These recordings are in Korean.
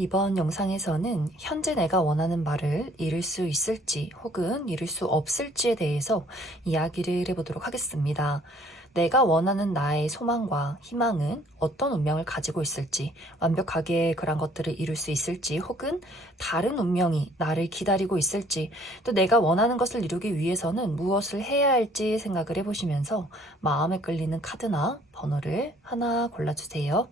이번 영상에서는 현재 내가 원하는 바를 이룰 수 있을지 혹은 이룰 수 없을지에 대해서 이야기를 해보도록 하겠습니다. 내가 원하는 나의 소망과 희망은 어떤 운명을 가지고 있을지, 완벽하게 그런 것들을 이룰 수 있을지, 혹은 다른 운명이 나를 기다리고 있을지, 또 내가 원하는 것을 이루기 위해서는 무엇을 해야 할지 생각을 해보시면서 마음에 끌리는 카드나 번호를 하나 골라주세요.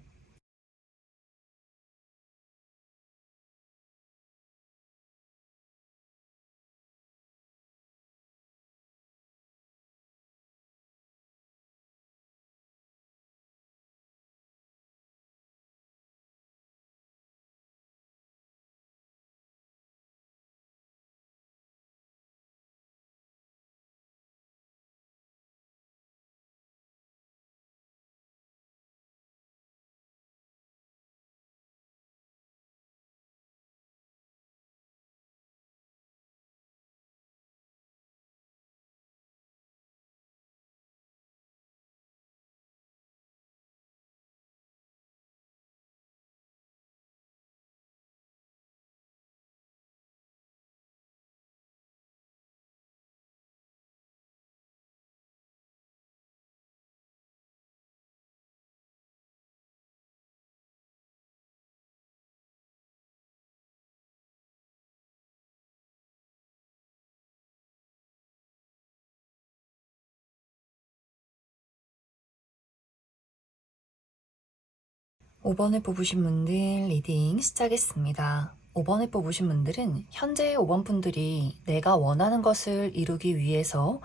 5번을 뽑으신 분들 리딩 시작했습니다. 5번을 뽑으신 분들은 현재 5번 분들이 내가 원하는 것을 이루기 위해서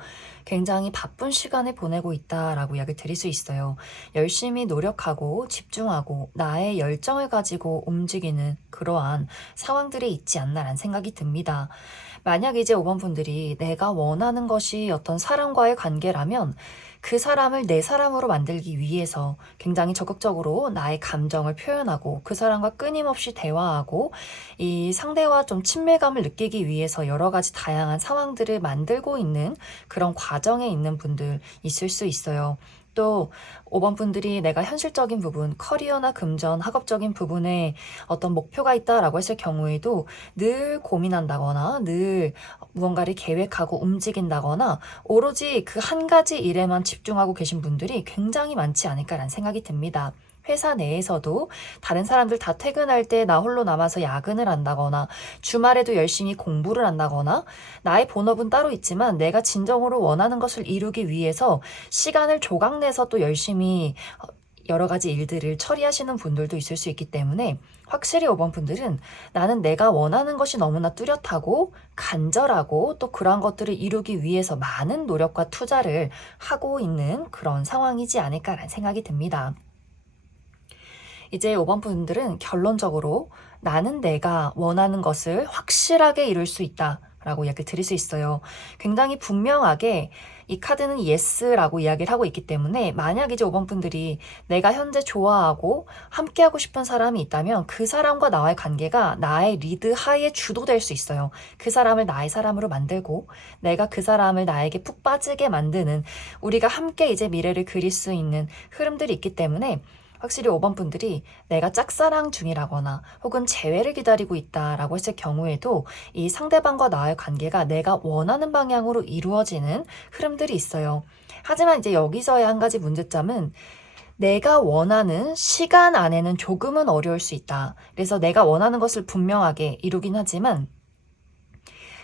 굉장히 바쁜 시간을 보내고 있다라고 이야기를 드릴 수 있어요. 열심히 노력하고 집중하고 나의 열정을 가지고 움직이는 그러한 상황들이 있지 않나라는 생각이 듭니다. 만약 이제 5번 분들이 내가 원하는 것이 어떤 사람과의 관계라면 그 사람을 내 사람으로 만들기 위해서 굉장히 적극적으로 나의 감정을 표현하고 그 사람과 끊임없이 대화하고 이 상대와 좀 친밀감을 느끼기 위해서 여러 가지 다양한 상황들을 만들고 있는 그런 과정에 있는 분들 있을 수 있어요. 또 5번 분들이 내가 현실적인 부분, 커리어나 금전, 학업적인 부분에 어떤 목표가 있다라고 했을 경우에도 늘 고민한다거나 늘 무언가를 계획하고 움직인다거나 오로지 그 한 가지 일에만 집중하고 계신 분들이 굉장히 많지 않을까라는 생각이 듭니다. 회사 내에서도 다른 사람들 다 퇴근할 때 나 홀로 남아서 야근을 한다거나 주말에도 열심히 공부를 한다거나 나의 본업은 따로 있지만 내가 진정으로 원하는 것을 이루기 위해서 시간을 조각내서 또 열심히 여러 가지 일들을 처리하시는 분들도 있을 수 있기 때문에 확실히 5번 분들은 나는 내가 원하는 것이 너무나 뚜렷하고 간절하고 또 그러한 것들을 이루기 위해서 많은 노력과 투자를 하고 있는 그런 상황이지 않을까라는 생각이 듭니다. 이제 5번 분들은 결론적으로 나는 내가 원하는 것을 확실하게 이룰 수 있다 라고 이야기를 드릴 수 있어요. 굉장히 분명하게 이 카드는 yes라고 이야기를 하고 있기 때문에 만약 이제 5번 분들이 내가 현재 좋아하고 함께하고 싶은 사람이 있다면 그 사람과 나와의 관계가 나의 리드 하에 주도될 수 있어요. 그 사람을 나의 사람으로 만들고 내가 그 사람을 나에게 푹 빠지게 만드는 우리가 함께 이제 미래를 그릴 수 있는 흐름들이 있기 때문에 확실히 5번 분들이 내가 짝사랑 중이라거나 혹은 재회를 기다리고 있다라고 했을 경우에도 이 상대방과 나의 관계가 내가 원하는 방향으로 이루어지는 흐름들이 있어요. 하지만 이제 여기서의 한 가지 문제점은 내가 원하는 시간 안에는 조금은 어려울 수 있다. 그래서 내가 원하는 것을 분명하게 이루긴 하지만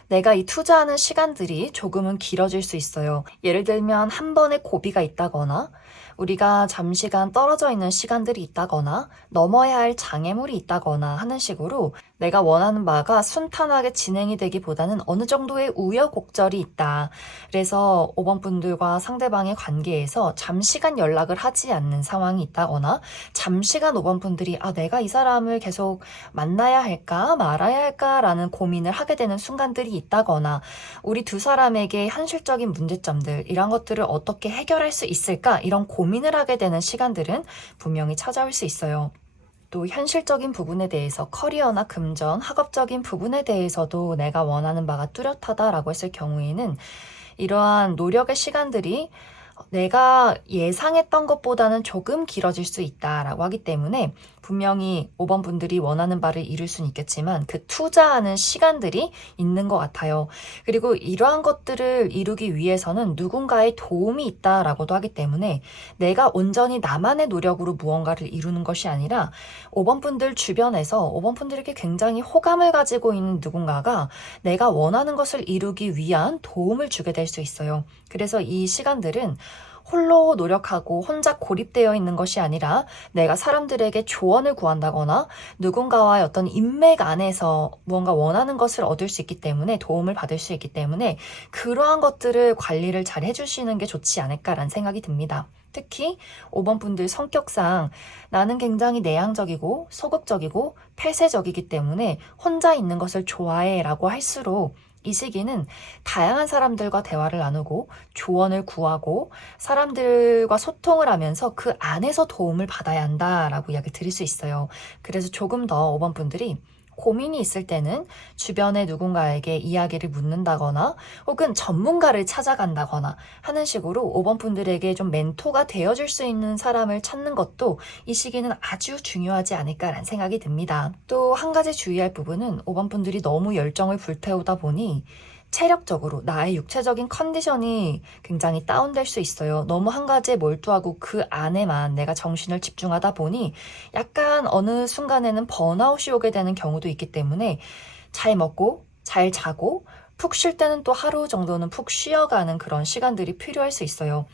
내가 이 투자하는 시간들이 조금은 길어질 수 있어요. 예를 들면 한 번의 고비가 있다거나 우리가 잠시간 떨어져 있는 시간들이 있다거나 넘어야 할 장애물이 있다거나 하는 식으로 내가 원하는 바가 순탄하게 진행이 되기보다는 어느 정도의 우여곡절이 있다. 그래서 5번 분들과 상대방의 관계에서 잠시간 연락을 하지 않는 상황이 있다거나 잠시간 5번 분들이 내가 이 사람을 계속 만나야 할까 말아야 할까라는 고민을 하게 되는 순간들이 있다거나 우리 두 사람에게 현실적인 문제점들 이런 것들을 어떻게 해결할 수 있을까 이런 고민을 하게 되는 시간들은 분명히 찾아올 수 있어요. 또 현실적인 부분에 대해서 커리어나 금전, 학업적인 부분에 대해서도 내가 원하는 바가 뚜렷하다라고 했을 경우에는 이러한 노력의 시간들이 내가 예상했던 것보다는 조금 길어질 수 있다라고 하기 때문에 분명히 5번 분들이 원하는 바를 이룰 수는 있겠지만 그 투자하는 시간들이 있는 것 같아요. 그리고 이러한 것들을 이루기 위해서는 누군가의 도움이 있다라고도 하기 때문에 내가 온전히 나만의 노력으로 무언가를 이루는 것이 아니라 5번 분들 주변에서 5번 분들에게 굉장히 호감을 가지고 있는 누군가가 내가 원하는 것을 이루기 위한 도움을 주게 될 수 있어요. 그래서 이 시간들은 홀로 노력하고 혼자 고립되어 있는 것이 아니라 내가 사람들에게 조언을 구한다거나 누군가와의 어떤 인맥 안에서 무언가 원하는 것을 얻을 수 있기 때문에 도움을 받을 수 있기 때문에 그러한 것들을 관리를 잘 해주시는 게 좋지 않을까라는 생각이 듭니다. 특히 5번 분들 성격상 나는 굉장히 내향적이고 소극적이고 폐쇄적이기 때문에 혼자 있는 것을 좋아해 라고 할수록 이 시기는 다양한 사람들과 대화를 나누고 조언을 구하고 사람들과 소통을 하면서 그 안에서 도움을 받아야 한다라고 이야기를 드릴 수 있어요. 그래서 조금 더 5번 분들이 고민이 있을 때는 주변에 누군가에게 이야기를 묻는다거나 혹은 전문가를 찾아간다거나 하는 식으로 5번 분들에게 좀 멘토가 되어줄 수 있는 사람을 찾는 것도 이 시기는 아주 중요하지 않을까라는 생각이 듭니다. 또 한 가지 주의할 부분은 5번 분들이 너무 열정을 불태우다 보니 체력적으로 나의 육체적인 컨디션이 굉장히 다운될 수 있어요. 너무 한 가지에 몰두하고 그 안에만 내가 정신을 집중하다 보니 약간 어느 순간에는 번아웃이 오게 되는 경우도 있기 때문에 잘 먹고 잘 자고 푹 쉴 때는 또 하루 정도는 푹 쉬어가는 그런 시간들이 필요할 수 있어요.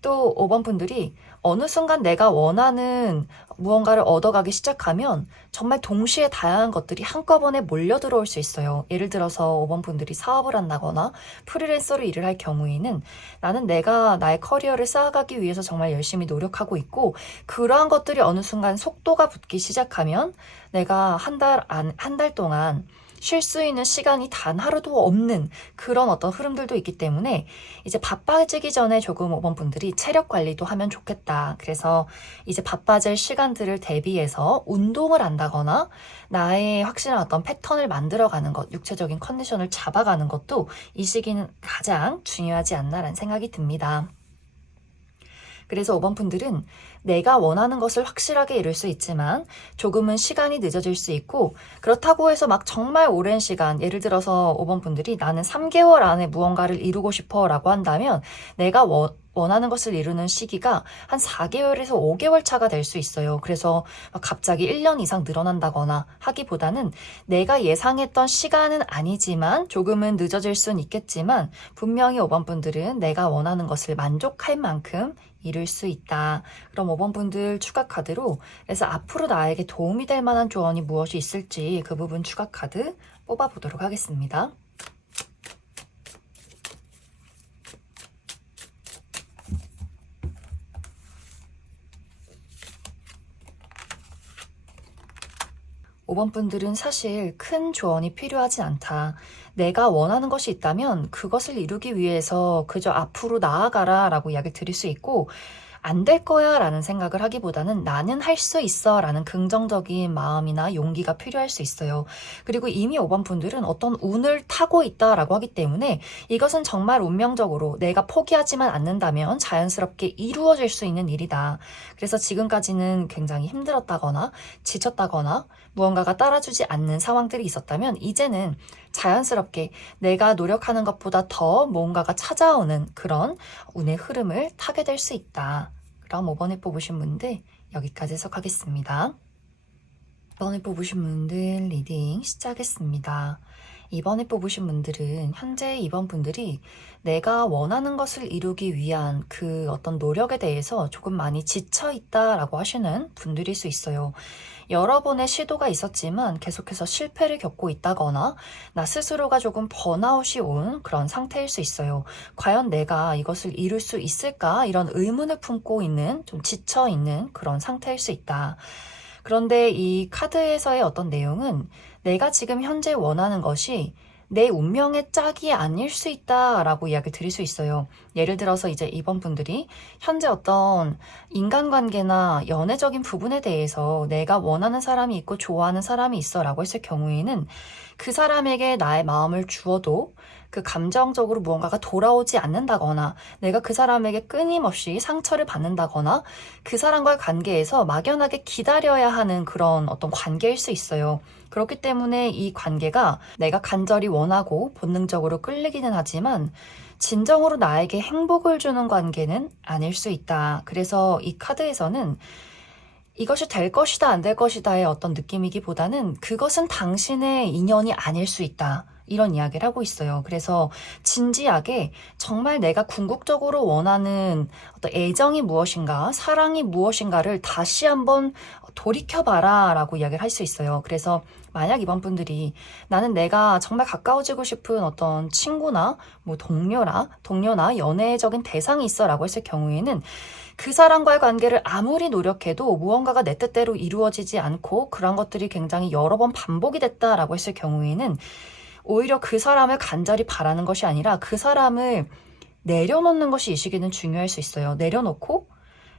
또 5번 분들이 어느 순간 내가 원하는 무언가를 얻어가기 시작하면 정말 동시에 다양한 것들이 한꺼번에 몰려 들어올 수 있어요. 예를 들어서 5번 분들이 사업을 한다거나 프리랜서로 일을 할 경우에는 나는 내가 나의 커리어를 쌓아가기 위해서 정말 열심히 노력하고 있고 그러한 것들이 어느 순간 속도가 붙기 시작하면 내가 한 달 동안 쉴 수 있는 시간이 단 하루도 없는 그런 어떤 흐름들도 있기 때문에 이제 바빠지기 전에 조금 5번 분들이 체력 관리도 하면 좋겠다. 그래서 이제 바빠질 시간들을 대비해서 운동을 한다거나 나의 확실한 어떤 패턴을 만들어가는 것, 육체적인 컨디션을 잡아가는 것도 이 시기는 가장 중요하지 않나라는 생각이 듭니다. 그래서 5번 분들은 내가 원하는 것을 확실하게 이룰 수 있지만 조금은 시간이 늦어질 수 있고 그렇다고 해서 막 정말 오랜 시간 예를 들어서 5번 분들이 나는 3개월 안에 무언가를 이루고 싶어 라고 한다면 내가 원하는 것을 이루는 시기가 한 4개월에서 5개월 차가 될 수 있어요. 그래서 갑자기 1년 이상 늘어난다거나 하기보다는 내가 예상했던 시간은 아니지만 조금은 늦어질 수는 있겠지만 분명히 5번 분들은 내가 원하는 것을 만족할 만큼 이룰 수 있다. 그럼 5번 분들 추가 카드로 그래서 앞으로 나에게 도움이 될 만한 조언이 무엇이 있을지 그 부분 추가 카드 뽑아보도록 하겠습니다. 오 번 분들은 사실 큰 조언이 필요하지 않다. 내가 원하는 것이 있다면 그것을 이루기 위해서 그저 앞으로 나아가라 라고 이야기를 드릴 수 있고 안 될 거야 라는 생각을 하기보다는 나는 할 수 있어 라는 긍정적인 마음이나 용기가 필요할 수 있어요. 그리고 이미 5번 분들은 어떤 운을 타고 있다라고 하기 때문에 이것은 정말 운명적으로 내가 포기하지만 않는다면 자연스럽게 이루어질 수 있는 일이다. 그래서 지금까지는 굉장히 힘들었다거나 지쳤다거나 무언가가 따라주지 않는 상황들이 있었다면 이제는 자연스럽게 내가 노력하는 것보다 더 뭔가가 찾아오는 그런 운의 흐름을 타게 될 수 있다. 그럼 5번에 뽑으신 분들 여기까지 해석하겠습니다. 2번에 뽑으신 분들 리딩 시작했습니다. 2번에 뽑으신 분들은 현재 2번 분들이 내가 원하는 것을 이루기 위한 그 어떤 노력에 대해서 조금 많이 지쳐 있다라고 하시는 분들일 수 있어요. 여러 번의 시도가 있었지만 계속해서 실패를 겪고 있다거나 나 스스로가 조금 번아웃이 온 그런 상태일 수 있어요. 과연 내가 이것을 이룰 수 있을까? 이런 의문을 품고 있는 좀 지쳐 있는 그런 상태일 수 있다. 그런데 이 카드에서의 어떤 내용은 내가 지금 현재 원하는 것이 내 운명의 짝이 아닐 수 있다라고 이야기 드릴 수 있어요. 예를 들어서 이제 이번 분들이 현재 어떤 인간관계나 연애적인 부분에 대해서 내가 원하는 사람이 있고 좋아하는 사람이 있어 라고 했을 경우에는 그 사람에게 나의 마음을 주어도 그 감정적으로 무언가가 돌아오지 않는다거나 내가 그 사람에게 끊임없이 상처를 받는다거나 그 사람과의 관계에서 막연하게 기다려야 하는 그런 어떤 관계일 수 있어요. 그렇기 때문에 이 관계가 내가 간절히 원하고 본능적으로 끌리기는 하지만 진정으로 나에게 행복을 주는 관계는 아닐 수 있다. 그래서 이 카드에서는 이것이 될 것이다, 안 될 것이다의 어떤 느낌이기보다는 그것은 당신의 인연이 아닐 수 있다. 이런 이야기를 하고 있어요. 그래서 진지하게 정말 내가 궁극적으로 원하는 어떤 애정이 무엇인가, 사랑이 무엇인가를 다시 한번 돌이켜봐라 라고 이야기를 할 수 있어요. 그래서 만약 이번 분들이 나는 내가 정말 가까워지고 싶은 어떤 친구나 뭐 동료나 연애적인 대상이 있어 라고 했을 경우에는 그 사람과의 관계를 아무리 노력해도 무언가가 내 뜻대로 이루어지지 않고 그런 것들이 굉장히 여러 번 반복이 됐다라고 했을 경우에는 오히려 그 사람을 간절히 바라는 것이 아니라 그 사람을 내려놓는 것이 이 시기는 중요할 수 있어요. 내려놓고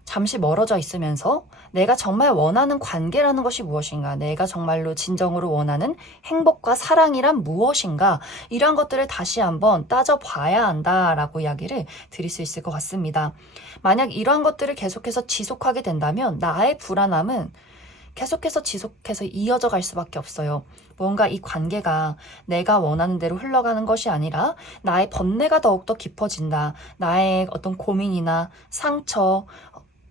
잠시 멀어져 있으면서 내가 정말 원하는 관계라는 것이 무엇인가, 내가 정말로 진정으로 원하는 행복과 사랑이란 무엇인가, 이러한 것들을 다시 한번 따져봐야 한다라고 이야기를 드릴 수 있을 것 같습니다. 만약 이러한 것들을 계속해서 지속하게 된다면 나의 불안함은 계속해서 이어져 갈 수밖에 없어요. 뭔가 이 관계가 내가 원하는 대로 흘러가는 것이 아니라 나의 번뇌가 더욱더 깊어진다. 나의 어떤 고민이나 상처,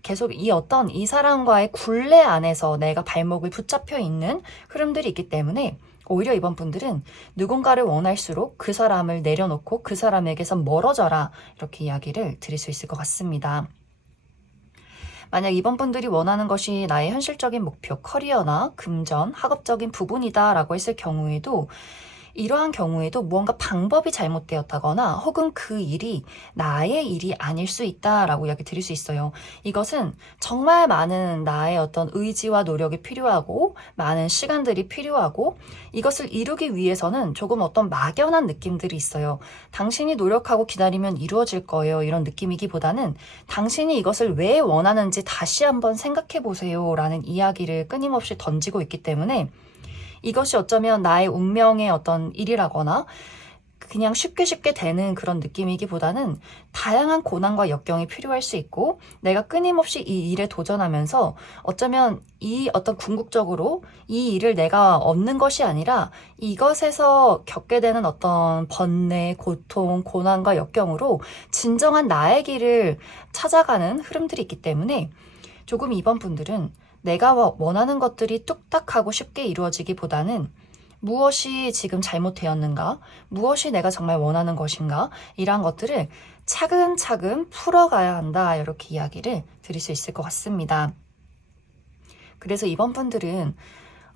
계속 이 사람과의 굴레 안에서 내가 발목을 붙잡혀 있는 흐름들이 있기 때문에 오히려 이번 분들은 누군가를 원할수록 그 사람을 내려놓고 그 사람에게서 멀어져라, 이렇게 이야기를 드릴 수 있을 것 같습니다. 만약 이번 분들이 원하는 것이 나의 현실적인 목표, 커리어나 금전, 학업적인 부분이다 라고 했을 경우에도 이러한 경우에도 무언가 방법이 잘못되었다거나 혹은 그 일이 나의 일이 아닐 수 있다라고 이야기 드릴 수 있어요. 이것은 정말 많은 나의 어떤 의지와 노력이 필요하고 많은 시간들이 필요하고 이것을 이루기 위해서는 조금 어떤 막연한 느낌들이 있어요. 당신이 노력하고 기다리면 이루어질 거예요. 이런 느낌이기보다는 당신이 이것을 왜 원하는지 다시 한번 생각해 보세요 라는 이야기를 끊임없이 던지고 있기 때문에 이것이 어쩌면 나의 운명의 어떤 일이라거나 그냥 쉽게 되는 그런 느낌이기보다는 다양한 고난과 역경이 필요할 수 있고 내가 끊임없이 이 일에 도전하면서 어쩌면 이 어떤 궁극적으로 이 일을 내가 얻는 것이 아니라 이것에서 겪게 되는 어떤 번뇌, 고통, 고난과 역경으로 진정한 나의 길을 찾아가는 흐름들이 있기 때문에 조금 이번 분들은 내가 원하는 것들이 뚝딱하고 쉽게 이루어지기보다는 무엇이 지금 잘못되었는가? 무엇이 내가 정말 원하는 것인가? 이러한 것들을 차근차근 풀어가야 한다. 이렇게 이야기를 드릴 수 있을 것 같습니다. 그래서 이번 분들은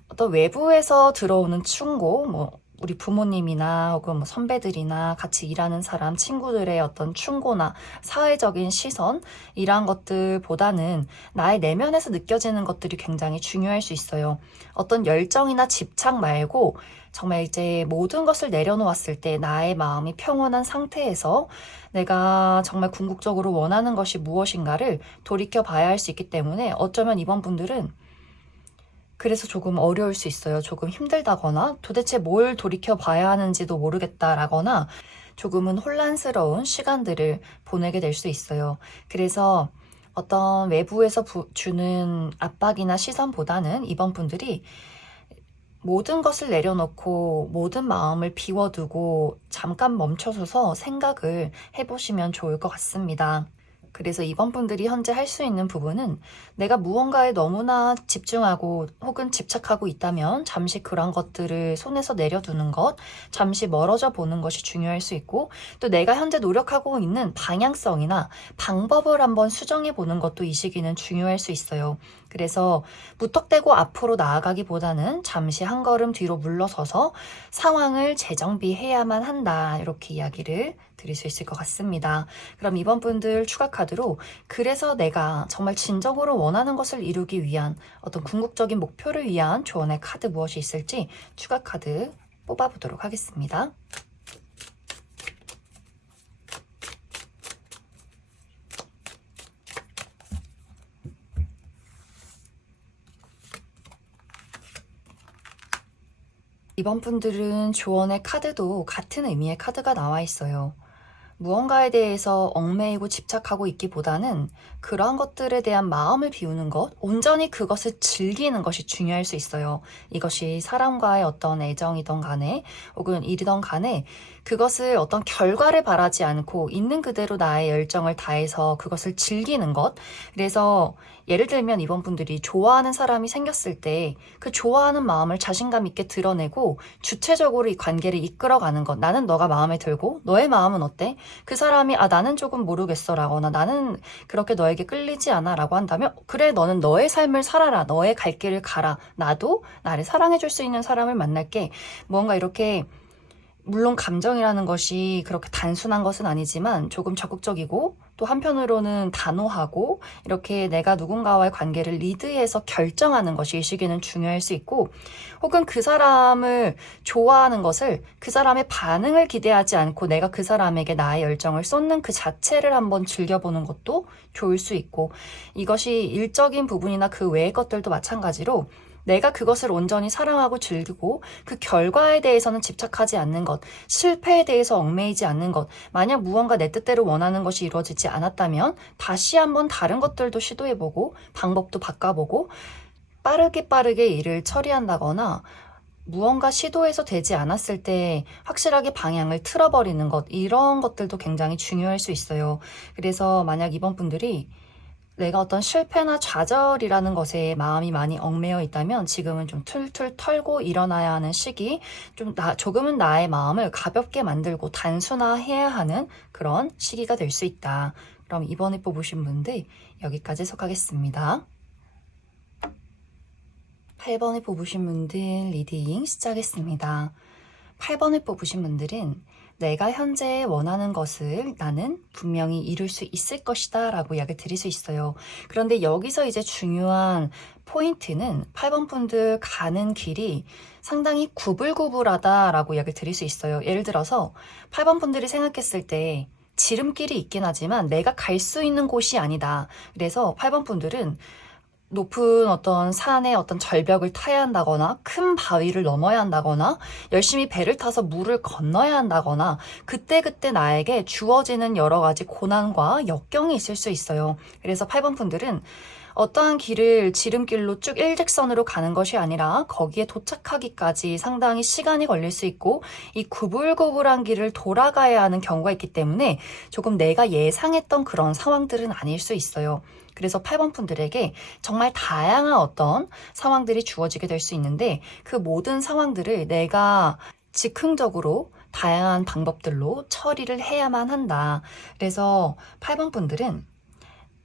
어떤 외부에서 들어오는 충고, 우리 부모님이나 혹은 선배들이나 같이 일하는 사람, 친구들의 어떤 충고나 사회적인 시선, 이러한 것들보다는 나의 내면에서 느껴지는 것들이 굉장히 중요할 수 있어요. 어떤 열정이나 집착 말고 정말 이제 모든 것을 내려놓았을 때 나의 마음이 평온한 상태에서 내가 정말 궁극적으로 원하는 것이 무엇인가를 돌이켜 봐야 할 수 있기 때문에 어쩌면 이번 분들은 그래서 조금 어려울 수 있어요. 조금 힘들다거나 도대체 뭘 돌이켜봐야 하는지도 모르겠다라거나 조금은 혼란스러운 시간들을 보내게 될 수 있어요. 그래서 어떤 외부에서 주는 압박이나 시선보다는 이번 분들이 모든 것을 내려놓고 모든 마음을 비워두고 잠깐 멈춰서서 생각을 해보시면 좋을 것 같습니다. 그래서 이번 분들이 현재 할 수 있는 부분은 내가 무언가에 너무나 집중하고 혹은 집착하고 있다면 잠시 그런 것들을 손에서 내려두는 것, 잠시 멀어져 보는 것이 중요할 수 있고 또 내가 현재 노력하고 있는 방향성이나 방법을 한번 수정해 보는 것도 이 시기는 중요할 수 있어요. 그래서 무턱대고 앞으로 나아가기보다는 잠시 한 걸음 뒤로 물러서서 상황을 재정비해야만 한다. 이렇게 이야기를 드릴 수 있을 것 같습니다. 그럼 이번 분들 추가 카드로 그래서 내가 정말 진정으로 원하는 것을 이루기 위한 어떤 궁극적인 목표를 위한 조언의 카드 무엇이 있을지 추가 카드 뽑아보도록 하겠습니다. 이번 분들은 조언의 카드도 같은 의미의 카드가 나와 있어요. 무언가에 대해서 얽매이고 집착하고 있기보다는 그러한 것들에 대한 마음을 비우는 것, 온전히 그것을 즐기는 것이 중요할 수 있어요. 이것이 사람과의 어떤 애정이든 간에 혹은 일이든 간에 그것을 어떤 결과를 바라지 않고 있는 그대로 나의 열정을 다해서 그것을 즐기는 것. 그래서 예를 들면 이번 분들이 좋아하는 사람이 생겼을 때 그 좋아하는 마음을 자신감 있게 드러내고 주체적으로 이 관계를 이끌어가는 것. 나는 너가 마음에 들고 너의 마음은 어때? 그 사람이 나는 조금 모르겠어 라거나 나는 그렇게 너에게 끌리지 않아 라고 한다면 그래 너는 너의 삶을 살아라. 너의 갈 길을 가라. 나도 나를 사랑해 줄 수 있는 사람을 만날게. 뭔가 이렇게 물론 감정이라는 것이 그렇게 단순한 것은 아니지만 조금 적극적이고 또 한편으로는 단호하고 이렇게 내가 누군가와의 관계를 리드해서 결정하는 것이 이 시기는 중요할 수 있고 혹은 그 사람을 좋아하는 것을 그 사람의 반응을 기대하지 않고 내가 그 사람에게 나의 열정을 쏟는 그 자체를 한번 즐겨보는 것도 좋을 수 있고 이것이 일적인 부분이나 그 외의 것들도 마찬가지로 내가 그것을 온전히 사랑하고 즐기고 그 결과에 대해서는 집착하지 않는 것, 실패에 대해서 얽매이지 않는 것, 만약 무언가 내 뜻대로 원하는 것이 이루어지지 않았다면 다시 한번 다른 것들도 시도해보고 방법도 바꿔보고 빠르게 일을 처리한다거나 무언가 시도해서 되지 않았을 때 확실하게 방향을 틀어버리는 것, 이런 것들도 굉장히 중요할 수 있어요. 그래서 만약 이번 분들이 내가 어떤 실패나 좌절이라는 것에 마음이 많이 얽매여 있다면 지금은 좀 툴툴 털고 일어나야 하는 시기, 조금은 나의 마음을 가볍게 만들고 단순화해야 하는 그런 시기가 될 수 있다. 그럼 이번에 뽑으신 분들 여기까지 해석하겠습니다. 8번에 뽑으신 분들 리딩 시작했습니다. 8번을 뽑으신 분들은 내가 현재 원하는 것을 나는 분명히 이룰 수 있을 것이다 라고 이야기를 드릴 수 있어요. 그런데 여기서 이제 중요한 포인트는 8번 분들 가는 길이 상당히 구불구불하다 라고 이야기를 드릴 수 있어요. 예를 들어서 8번 분들이 생각했을 때 지름길이 있긴 하지만 내가 갈 수 있는 곳이 아니다. 그래서 8번 분들은 높은 어떤 산의 어떤 절벽을 타야 한다거나 큰 바위를 넘어야 한다거나 열심히 배를 타서 물을 건너야 한다거나 그때그때 나에게 주어지는 여러 가지 고난과 역경이 있을 수 있어요. 그래서 8번 분들은 어떠한 길을 지름길로 쭉 일직선으로 가는 것이 아니라 거기에 도착하기까지 상당히 시간이 걸릴 수 있고 이 구불구불한 길을 돌아가야 하는 경우가 있기 때문에 조금 내가 예상했던 그런 상황들은 아닐 수 있어요. 그래서 8번 분들에게 정말 다양한 어떤 상황들이 주어지게 될 수 있는데 그 모든 상황들을 내가 즉흥적으로 다양한 방법들로 처리를 해야만 한다. 그래서 8번 분들은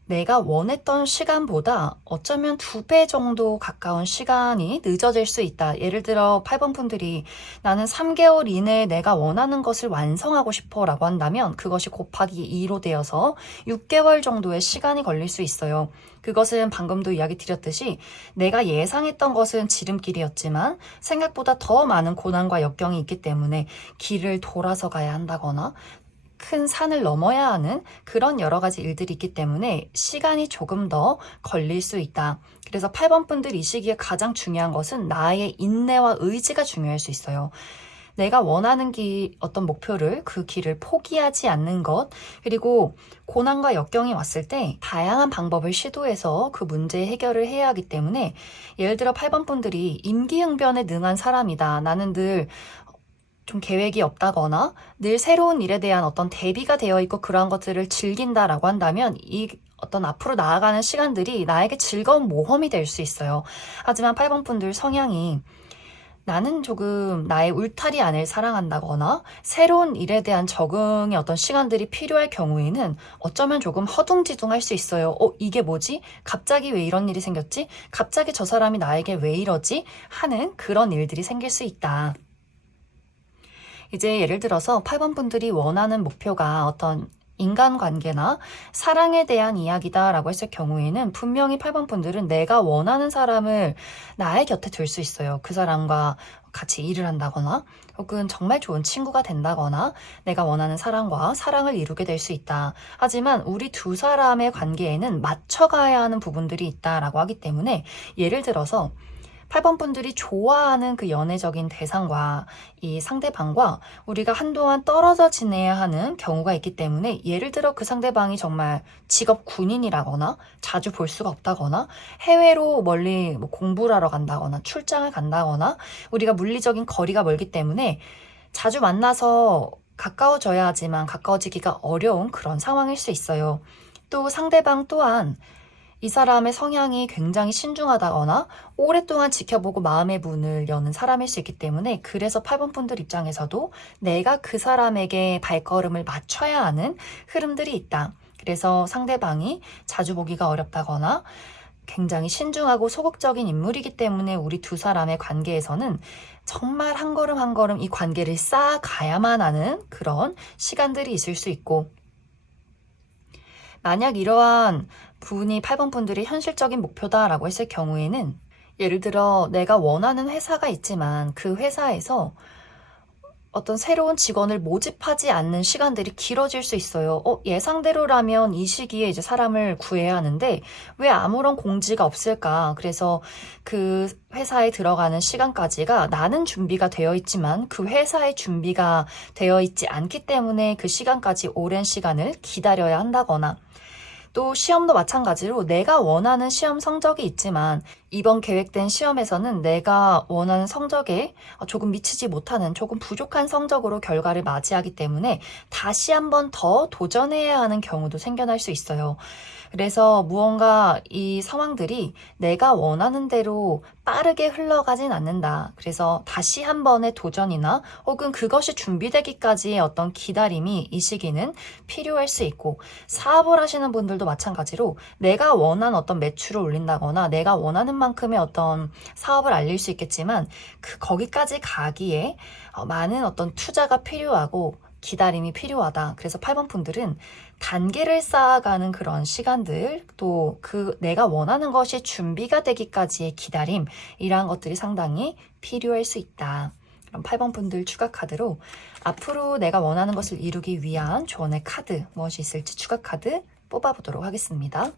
내가 원했던 시간보다 어쩌면 2배 정도 가까운 시간이 늦어질 수 있다. 예를 들어 8번 분들이 나는 3개월 이내에 내가 원하는 것을 완성하고 싶어 라고 한다면 그것이 곱하기 2로 되어서 6개월 정도의 시간이 걸릴 수 있어요. 그것은 방금도 이야기 드렸듯이 내가 예상했던 것은 지름길이었지만 생각보다 더 많은 고난과 역경이 있기 때문에 길을 돌아서 가야 한다거나 큰 산을 넘어야 하는 그런 여러 가지 일들이 있기 때문에 시간이 조금 더 걸릴 수 있다. 그래서 8번 분들 이 시기에 가장 중요한 것은 나의 인내와 의지가 중요할 수 있어요. 내가 원하는 어떤 목표를 그 길을 포기하지 않는 것 그리고 고난과 역경이 왔을 때 다양한 방법을 시도해서 그 문제 해결을 해야 하기 때문에 예를 들어 8번 분들이 임기응변에 능한 사람이다. 나는 늘 좀 계획이 없다거나 늘 새로운 일에 대한 어떤 대비가 되어 있고 그러한 것들을 즐긴다라고 한다면 이 어떤 앞으로 나아가는 시간들이 나에게 즐거운 모험이 될 수 있어요. 하지만 8번 분들 성향이 나는 조금 나의 울타리 안을 사랑한다거나 새로운 일에 대한 적응의 어떤 시간들이 필요할 경우에는 어쩌면 조금 허둥지둥할 수 있어요. 이게 뭐지? 갑자기 왜 이런 일이 생겼지? 갑자기 저 사람이 나에게 왜 이러지? 하는 그런 일들이 생길 수 있다. 이제 예를 들어서 8번 분들이 원하는 목표가 어떤 인간관계나 사랑에 대한 이야기다라고 했을 경우에는 분명히 8번 분들은 내가 원하는 사람을 나의 곁에 둘 수 있어요. 그 사람과 같이 일을 한다거나 혹은 정말 좋은 친구가 된다거나 내가 원하는 사람과 사랑을 이루게 될 수 있다. 하지만 우리 두 사람의 관계에는 맞춰가야 하는 부분들이 있다라고 하기 때문에 예를 들어서 8번 분들이 좋아하는 그 연애적인 대상과 이 상대방과 우리가 한동안 떨어져 지내야 하는 경우가 있기 때문에, 예를 들어 그 상대방이 정말 직업 군인이라거나 자주 볼 수가 없다거나 해외로 멀리 뭐 공부를 하러 간다거나 출장을 간다거나 우리가 물리적인 거리가 멀기 때문에 자주 만나서 가까워져야 하지만 가까워지기가 어려운 그런 상황일 수 있어요. 또 상대방 또한 이 사람의 성향이 굉장히 신중하다거나 오랫동안 지켜보고 마음의 문을 여는 사람일 수 있기 때문에, 그래서 8번 분들 입장에서도 내가 그 사람에게 발걸음을 맞춰야 하는 흐름들이 있다. 그래서 상대방이 자주 보기가 어렵다거나 굉장히 신중하고 소극적인 인물이기 때문에 우리 두 사람의 관계에서는 정말 한 걸음 한 걸음 이 관계를 쌓아가야만 하는 그런 시간들이 있을 수 있고, 만약 이러한 분이 8번 분들이 현실적인 목표다라고 했을 경우에는, 예를 들어 내가 원하는 회사가 있지만 그 회사에서 어떤 새로운 직원을 모집하지 않는 시간들이 길어질 수 있어요. 예상대로라면 이 시기에 이제 사람을 구해야 하는데 왜 아무런 공지가 없을까? 그래서 그 회사에 들어가는 시간까지가 나는 준비가 되어 있지만 그 회사의 준비가 되어 있지 않기 때문에 그 시간까지 오랜 시간을 기다려야 한다거나, 또 시험도 마찬가지로 내가 원하는 시험 성적이 있지만 이번 계획된 시험에서는 내가 원하는 성적에 조금 미치지 못하는 조금 부족한 성적으로 결과를 맞이하기 때문에 다시 한 번 더 도전해야 하는 경우도 생겨날 수 있어요. 그래서 무언가 이 상황들이 내가 원하는 대로 빠르게 흘러가진 않는다. 그래서 다시 한 번의 도전이나 혹은 그것이 준비되기까지의 어떤 기다림이 이 시기는 필요할 수 있고, 사업을 하시는 분들도 마찬가지로 내가 원하는 어떤 매출을 올린다거나 내가 원하는 만큼의 어떤 사업을 알릴 수 있겠지만 거기까지 가기에 많은 어떤 투자가 필요하고 기다림이 필요하다. 그래서 8번 분들은 단계를 쌓아가는 그런 시간들, 또 내가 원하는 것이 준비가 되기까지의 기다림, 이러한 것들이 상당히 필요할 수 있다. 그럼 8번 분들 추가 카드로 앞으로 내가 원하는 것을 이루기 위한 조언의 카드 무엇이 있을지 추가 카드 뽑아보도록 하겠습니다.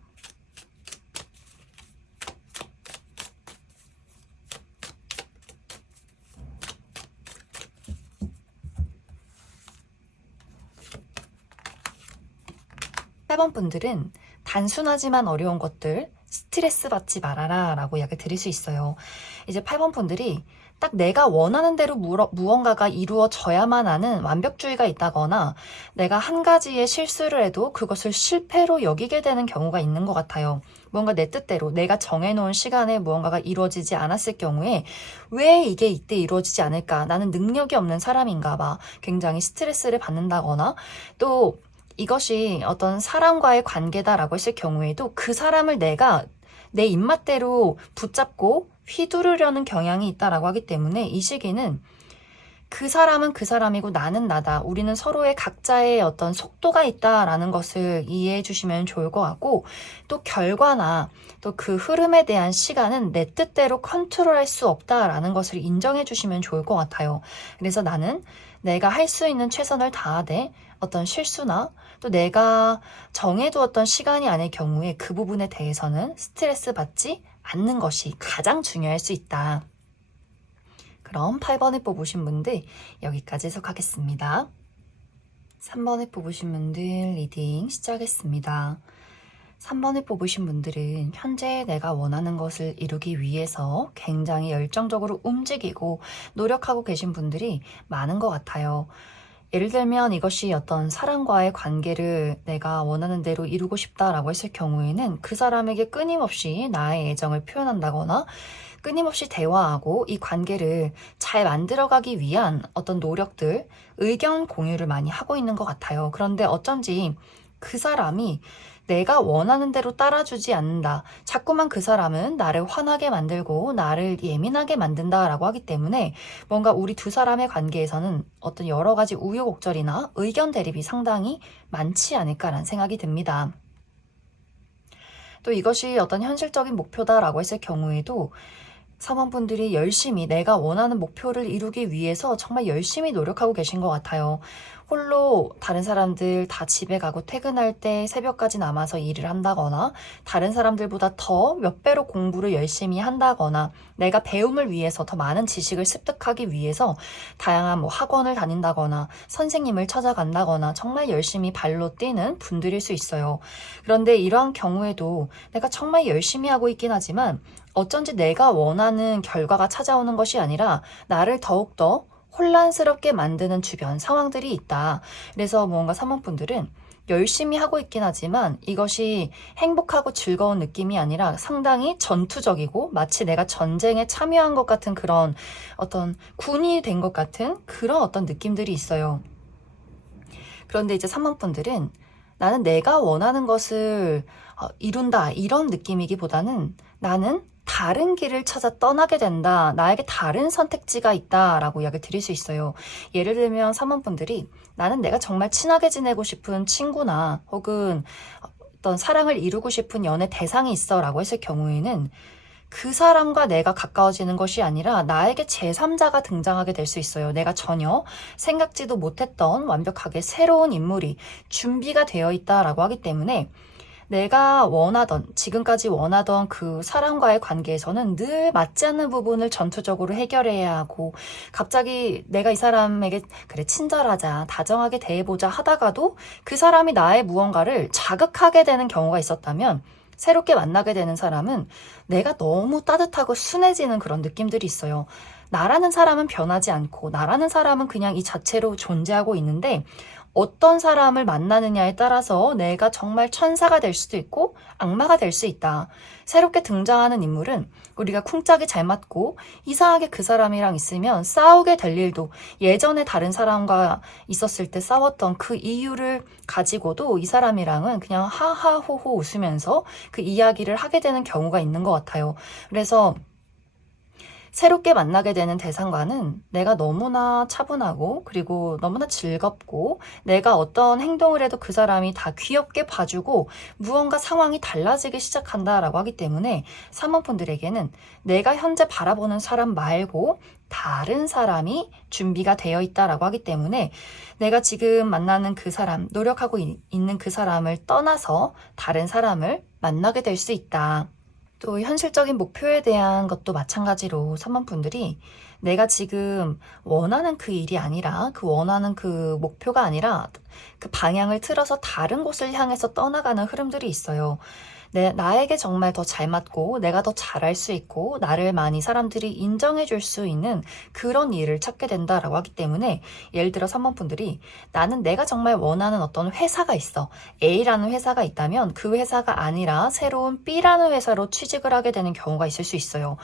세 번 분들은 단순하지만 어려운 것들 스트레스 받지 말아라 라고 이야기 드릴 수 있어요. 이제 8번 분들이 딱 내가 원하는 대로 무언가가 이루어져야만 하는 완벽주의가 있다거나 내가 한 가지의 실수를 해도 그것을 실패로 여기게 되는 경우가 있는 것 같아요. 뭔가 내 뜻대로 내가 정해놓은 시간에 무언가가 이루어지지 않았을 경우에 왜 이게 이때 이루어지지 않을까? 나는 능력이 없는 사람인가 봐. 굉장히 스트레스를 받는다거나, 또 이것이 어떤 사람과의 관계다라고 했을 경우에도 그 사람을 내가 내 입맛대로 붙잡고 휘두르려는 경향이 있다라고 하기 때문에 이 시기는 그 사람은 그 사람이고 나는 나다. 우리는 서로의 각자의 어떤 속도가 있다라는 것을 이해해 주시면 좋을 것 같고, 또 결과나 또 그 흐름에 대한 시간은 내 뜻대로 컨트롤할 수 없다라는 것을 인정해 주시면 좋을 것 같아요. 그래서 나는 내가 할 수 있는 최선을 다하되 어떤 실수나 또 내가 정해두었던 시간이 아닐 경우에 그 부분에 대해서는 스트레스 받지 않는 것이 가장 중요할 수 있다. 그럼 8번을 뽑으신 분들 여기까지 해석하겠습니다. 3번을 뽑으신 분들 리딩 시작하겠습니다. 3번을 뽑으신 분들은 현재 내가 원하는 것을 이루기 위해서 굉장히 열정적으로 움직이고 노력하고 계신 분들이 많은 것 같아요. 예를 들면 이것이 어떤 사람과의 관계를 내가 원하는 대로 이루고 싶다라고 했을 경우에는 그 사람에게 끊임없이 나의 애정을 표현한다거나 끊임없이 대화하고 이 관계를 잘 만들어가기 위한 어떤 노력들, 의견 공유를 많이 하고 있는 것 같아요. 그런데 어쩐지 그 사람이 내가 원하는 대로 따라주지 않는다. 자꾸만 그 사람은 나를 화나게 만들고 나를 예민하게 만든다라고 하기 때문에 뭔가 우리 두 사람의 관계에서는 어떤 여러 가지 우여곡절이나 의견 대립이 상당히 많지 않을까라는 생각이 듭니다. 또 이것이 어떤 현실적인 목표다라고 했을 경우에도 사원분들이 열심히 내가 원하는 목표를 이루기 위해서 정말 열심히 노력하고 계신 것 같아요. 홀로 다른 사람들 다 집에 가고 퇴근할 때 새벽까지 남아서 일을 한다거나 다른 사람들보다 더 몇 배로 공부를 열심히 한다거나 내가 배움을 위해서 더 많은 지식을 습득하기 위해서 다양한 학원을 다닌다거나 선생님을 찾아간다거나 정말 열심히 발로 뛰는 분들일 수 있어요. 그런데 이러한 경우에도 내가 정말 열심히 하고 있긴 하지만 어쩐지 내가 원하는 결과가 찾아오는 것이 아니라 나를 더욱더 혼란스럽게 만드는 주변 상황들이 있다. 그래서 무언가 사모분들은 열심히 하고 있긴 하지만 이것이 행복하고 즐거운 느낌이 아니라 상당히 전투적이고 마치 내가 전쟁에 참여한 것 같은 그런 어떤 군이 된 것 같은 그런 어떤 느낌들이 있어요. 그런데 이제 사모분들은 나는 내가 원하는 것을 이룬다 이런 느낌이기보다는 나는 다른 길을 찾아 떠나게 된다. 나에게 다른 선택지가 있다라고 이야기를 드릴 수 있어요. 예를 들면 사모분들이 나는 내가 정말 친하게 지내고 싶은 친구나 혹은 어떤 사랑을 이루고 싶은 연애 대상이 있어 라고 했을 경우에는 그 사람과 내가 가까워지는 것이 아니라 나에게 제3자가 등장하게 될 수 있어요. 내가 전혀 생각지도 못했던 완벽하게 새로운 인물이 준비가 되어 있다라고 하기 때문에 내가 지금까지 원하던 그 사람과의 관계에서는 늘 맞지 않는 부분을 전투적으로 해결해야 하고, 갑자기 내가 이 사람에게, 그래, 친절하자, 다정하게 대해보자 하다가도 그 사람이 나의 무언가를 자극하게 되는 경우가 있었다면, 새롭게 만나게 되는 사람은 내가 너무 따뜻하고 순해지는 그런 느낌들이 있어요. 나라는 사람은 변하지 않고, 나라는 사람은 그냥 이 자체로 존재하고 있는데, 어떤 사람을 만나느냐에 따라서 내가 정말 천사가 될 수도 있고 악마가 될 수 있다. 새롭게 등장하는 인물은 우리가 쿵짝이 잘 맞고 이상하게 그 사람이랑 있으면 싸우게 될 일도, 예전에 다른 사람과 있었을 때 싸웠던 그 이유를 가지고도 이 사람이랑은 그냥 하하호호 웃으면서 그 이야기를 하게 되는 경우가 있는 것 같아요. 그래서 새롭게 만나게 되는 대상과는 내가 너무나 차분하고 그리고 너무나 즐겁고 내가 어떤 행동을 해도 그 사람이 다 귀엽게 봐주고 무언가 상황이 달라지기 시작한다라고 하기 때문에 사모분들에게는 내가 현재 바라보는 사람 말고 다른 사람이 준비가 되어 있다라고 하기 때문에 내가 지금 만나는 그 사람, 노력하고 있는 그 사람을 떠나서 다른 사람을 만나게 될 수 있다. 또 현실적인 목표에 대한 것도 마찬가지로 사모분들이 내가 지금 원하는 그 일이 아니라 그 원하는 그 목표가 아니라 그 방향을 틀어서 다른 곳을 향해서 떠나가는 흐름들이 있어요. 나에게 정말 더 잘 맞고 내가 더 잘할 수 있고 나를 많이 사람들이 인정해 줄 수 있는 그런 일을 찾게 된다라고 하기 때문에, 예를 들어 사모분들이 나는 내가 정말 원하는 어떤 회사가 있어. A라는 회사가 있다면 그 회사가 아니라 새로운 B라는 회사로 취직을 하게 되는 경우가 있을 수 있어요.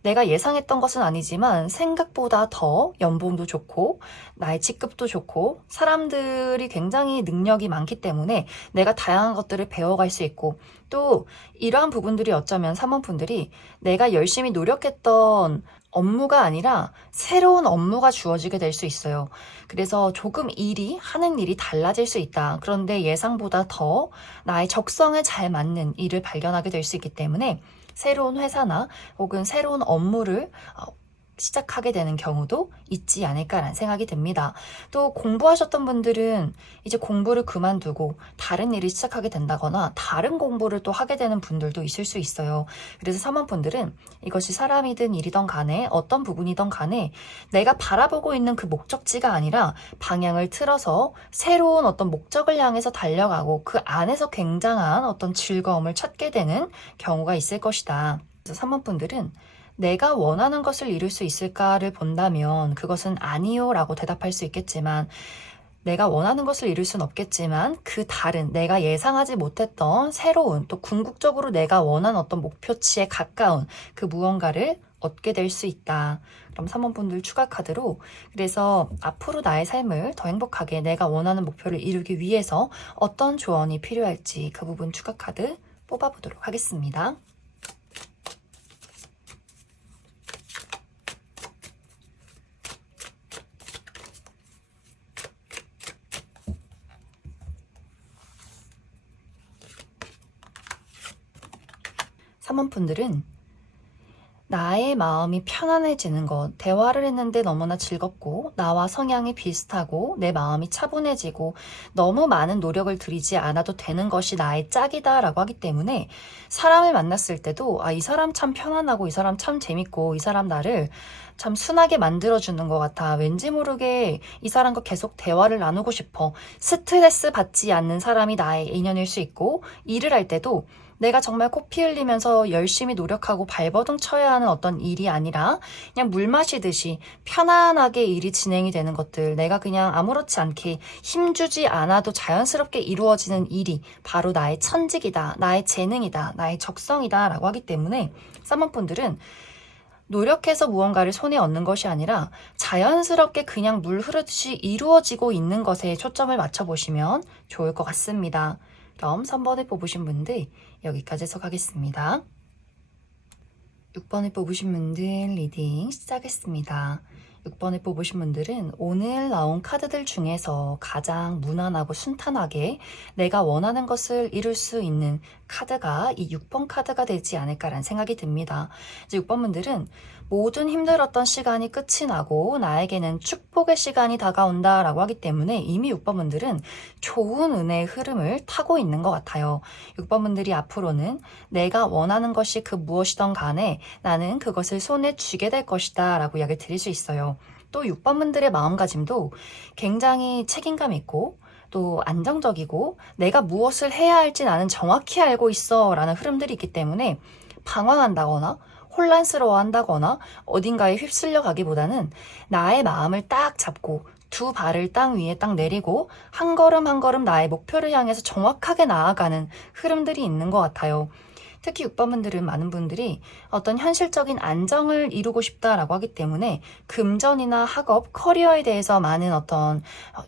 내가 예상했던 것은 아니지만 생각보다 더 연봉도 좋고 나의 직급도 좋고 사람들이 굉장히 능력이 많기 때문에 내가 다양한 것들을 배워갈 수 있고, 또 이러한 부분들이 어쩌면 사모분들이 내가 열심히 노력했던 업무가 아니라 새로운 업무가 주어지게 될 수 있어요. 그래서 조금 하는 일이 달라질 수 있다. 그런데 예상보다 더 나의 적성에 잘 맞는 일을 발견하게 될 수 있기 때문에 새로운 회사나 혹은 새로운 업무를 시작하게 되는 경우도 있지 않을까라는 생각이 듭니다. 또 공부하셨던 분들은 이제 공부를 그만두고 다른 일을 시작하게 된다거나 다른 공부를 또 하게 되는 분들도 있을 수 있어요. 그래서 사모분들은 이것이 사람이든 일이든 간에 어떤 부분이든 간에 내가 바라보고 있는 그 목적지가 아니라 방향을 틀어서 새로운 어떤 목적을 향해서 달려가고 그 안에서 굉장한 어떤 즐거움을 찾게 되는 경우가 있을 것이다. 그래서 사모분들은 내가 원하는 것을 이룰 수 있을까를 본다면 그것은 아니요 라고 대답할 수 있겠지만, 내가 원하는 것을 이룰 수는 없겠지만 그 다른 내가 예상하지 못했던 새로운, 또 궁극적으로 내가 원하는 어떤 목표치에 가까운 그 무언가를 얻게 될 수 있다. 그럼 사모분들 추가 카드로, 그래서 앞으로 나의 삶을 더 행복하게 내가 원하는 목표를 이루기 위해서 어떤 조언이 필요할지 그 부분 추가 카드 뽑아보도록 하겠습니다. 사모분들은 나의 마음이 편안해지는 것, 대화를 했는데 너무나 즐겁고 나와 성향이 비슷하고 내 마음이 차분해지고 너무 많은 노력을 들이지 않아도 되는 것이 나의 짝이다라고 하기 때문에 사람을 만났을 때도 이 사람 참 편안하고 이 사람 참 재밌고 이 사람 나를 참 순하게 만들어주는 것 같아. 왠지 모르게 이 사람과 계속 대화를 나누고 싶어. 스트레스 받지 않는 사람이 나의 인연일 수 있고 일을 할 때도 내가 정말 코피 흘리면서 열심히 노력하고 발버둥 쳐야 하는 어떤 일이 아니라 그냥 물 마시듯이 편안하게 일이 진행이 되는 것들, 내가 그냥 아무렇지 않게 힘주지 않아도 자연스럽게 이루어지는 일이 바로 나의 천직이다, 나의 재능이다, 나의 적성이다 라고 하기 때문에 쌍방분들은 노력해서 무언가를 손에 얻는 것이 아니라 자연스럽게 그냥 물 흐르듯이 이루어지고 있는 것에 초점을 맞춰보시면 좋을 것 같습니다. 그럼 3번을 뽑으신 분들 여기까지 해석하겠습니다. 6번을 뽑으신 분들 리딩 시작했습니다. 6번을 뽑으신 분들은 오늘 나온 카드들 중에서 가장 무난하고 순탄하게 내가 원하는 것을 이룰 수 있는 카드가 이 6번 카드가 되지 않을까라는 생각이 듭니다. 이제 6번 분들은 모든 힘들었던 시간이 끝이 나고 나에게는 축복의 시간이 다가온다라고 하기 때문에 이미 6번 분들은 좋은 은혜의 흐름을 타고 있는 것 같아요. 6번 분들이 앞으로는 내가 원하는 것이 그 무엇이든 간에 나는 그것을 손에 쥐게 될 것이다 라고 이야기를 드릴 수 있어요. 또 6번 분들의 마음가짐도 굉장히 책임감 있고 또 안정적이고 내가 무엇을 해야 할지 나는 정확히 알고 있어 라는 흐름들이 있기 때문에 방황한다거나 혼란스러워한다거나 어딘가에 휩쓸려 가기보다는 나의 마음을 딱 잡고 두 발을 땅 위에 딱 내리고 한 걸음 한 걸음 나의 목표를 향해서 정확하게 나아가는 흐름들이 있는 것 같아요. 특히 6번 분들은 많은 분들이 어떤 현실적인 안정을 이루고 싶다라고 하기 때문에 금전이나 학업, 커리어에 대해서 많은 어떤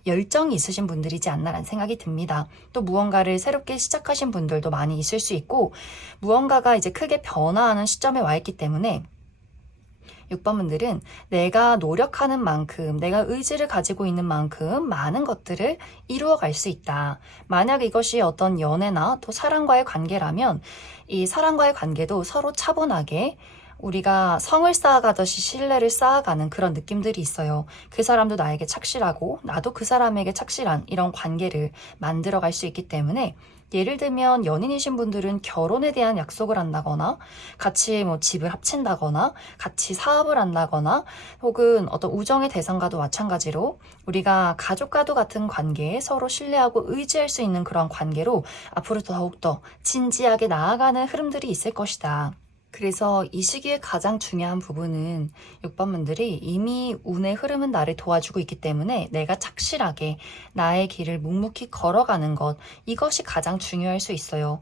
열정이 있으신 분들이지 않나라는 생각이 듭니다. 또 무언가를 새롭게 시작하신 분들도 많이 있을 수 있고 무언가가 이제 크게 변화하는 시점에 와 있기 때문에 6번 분들은 내가 노력하는 만큼, 내가 의지를 가지고 있는 만큼 많은 것들을 이루어갈 수 있다. 만약 이것이 어떤 연애나 또 사랑과의 관계라면 이 사랑과의 관계도 서로 차분하게 우리가 성을 쌓아가듯이 신뢰를 쌓아가는 그런 느낌들이 있어요. 그 사람도 나에게 착실하고 나도 그 사람에게 착실한 이런 관계를 만들어갈 수 있기 때문에 예를 들면 연인이신 분들은 결혼에 대한 약속을 한다거나 같이 뭐 집을 합친다거나 같이 사업을 한다거나 혹은 어떤 우정의 대상과도 마찬가지로 우리가 가족과도 같은 관계에 서로 신뢰하고 의지할 수 있는 그런 관계로 앞으로 더욱더 진지하게 나아가는 흐름들이 있을 것이다. 그래서 이 시기에 가장 중요한 부분은 6번 분들이 이미 운의 흐름은 나를 도와주고 있기 때문에 내가 착실하게 나의 길을 묵묵히 걸어가는 것, 이것이 가장 중요할 수 있어요.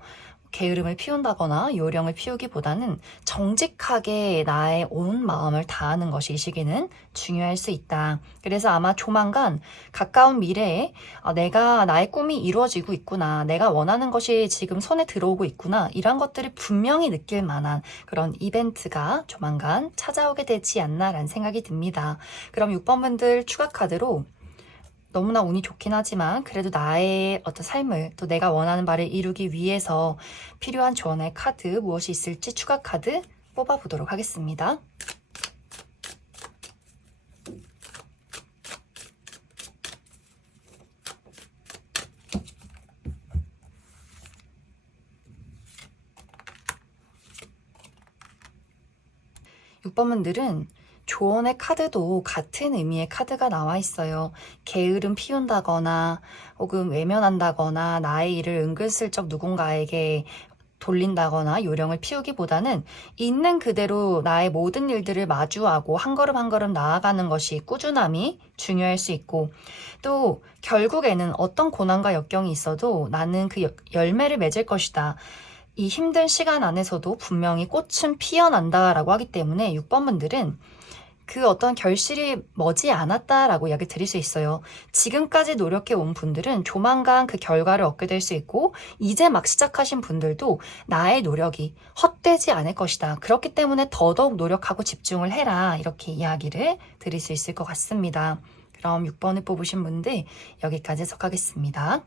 게으름을 피운다거나 요령을 피우기보다는 정직하게 나의 온 마음을 다하는 것이 이 시기는 중요할 수 있다. 그래서 아마 조만간 가까운 미래에 내가 나의 꿈이 이루어지고 있구나. 내가 원하는 것이 지금 손에 들어오고 있구나. 이런 것들을 분명히 느낄 만한 그런 이벤트가 조만간 찾아오게 되지 않나라는 생각이 듭니다. 그럼 6번 분들 추가 카드로 너무나 운이 좋긴 하지만 그래도 나의 어떤 삶을 또 내가 원하는 바를 이루기 위해서 필요한 조언의 카드 무엇이 있을지 추가 카드 뽑아보도록 하겠습니다. 육 번 분들은 조언의 카드도 같은 의미의 카드가 나와 있어요. 게으름 피운다거나 혹은 외면한다거나 나의 일을 은근슬쩍 누군가에게 돌린다거나 요령을 피우기보다는 있는 그대로 나의 모든 일들을 마주하고 한 걸음 한 걸음 나아가는 것이 꾸준함이 중요할 수 있고 또 결국에는 어떤 고난과 역경이 있어도 나는 그 열매를 맺을 것이다. 이 힘든 시간 안에서도 분명히 꽃은 피어난다라고 하기 때문에 6번 분들은 그 어떤 결실이 머지 않았다라고 이야기 드릴 수 있어요. 지금까지 노력해 온 분들은 조만간 그 결과를 얻게 될 수 있고 이제 막 시작하신 분들도 나의 노력이 헛되지 않을 것이다. 그렇기 때문에 더더욱 노력하고 집중을 해라. 이렇게 이야기를 드릴 수 있을 것 같습니다. 그럼 6번을 뽑으신 분들 여기까지 해석하겠습니다.